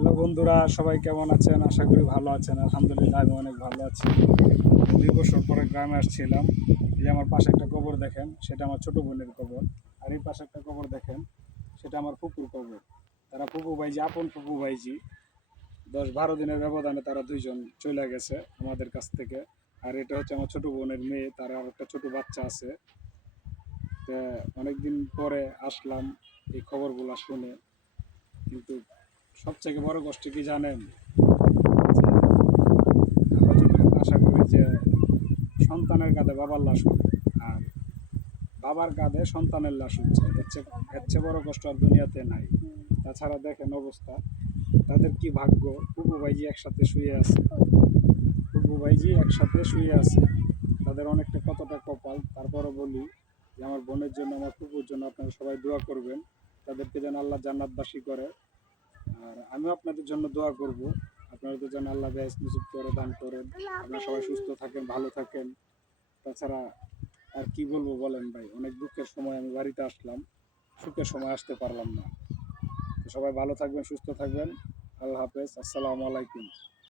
Hello বন্ধুরা, সবাই কেমন আছেন? আশা করি ভালো আছেন। আলহামদুলিল্লাহ, আমি অনেক ভালো আছি। 2 বছর পরে গ্রামে আসছিলাম। এই যে আমার পাশে একটা কবর দেখেন, সেটা আমার ছোট বোনের কবর। আর এই পাশে একটা কবর দেখেন, সেটা আমার ফুপুর কবর। তারা ফুপু ভাইজি, আপন ফুপু ভাইজি। 10-12 দিনের ব্যবধানে তারা দুইজন চলে গেছে আমাদের কাছ থেকে। আর এটা হচ্ছে আমার ছোট বোনের মেয়ে, তার আর একটা ছোট বাচ্চা আছে। তা অনেকদিন পরে আসলাম এই খবরগুলো শুনে। কিন্তু সবথেকে বড় কষ্ট কি জানেন? আমরা যতটুকু আশা করি যে সন্তানের কাঁধে বাবার লাশ উঠবে, আর বাবার কাঁধে সন্তানের লাশ উঠছে, এর চেয়ে বড় কষ্ট আর দুনিয়াতে নাই। তাছাড়া দেখেন অবস্থা, তাদের কি ভাগ্য। ফুপু ভাইজি একসাথে শুয়ে আছে, ফুপু ভাইজি একসাথে শুয়ে আছে। তাদের অনেকটা কতটা কপাল। তারপরে বলি যে আমার বোনের জন্য, আমার ফুপুর জন্য আপনারা সবাই দোয়া করবেন, তাদেরকে যেন আল্লাহ জান্নাতবাসী করে। আর আমিও আপনাদের জন্য দোয়া করব, আপনাদের জন্য আল্লাহ বেহেশত নসিব করে, দান করেন। আপনারা সবাই সুস্থ থাকেন, ভালো থাকেন। তাছাড়া আর কি বলবো বলেন ভাই, অনেক দুঃখের সময় আমি বাড়িতে আসলাম, সুখের সময় আসতে পারলাম না। তো সবাই ভালো থাকবেন, সুস্থ থাকবেন। আল্লাহ হাফেজ, আসসালামু আলাইকুম।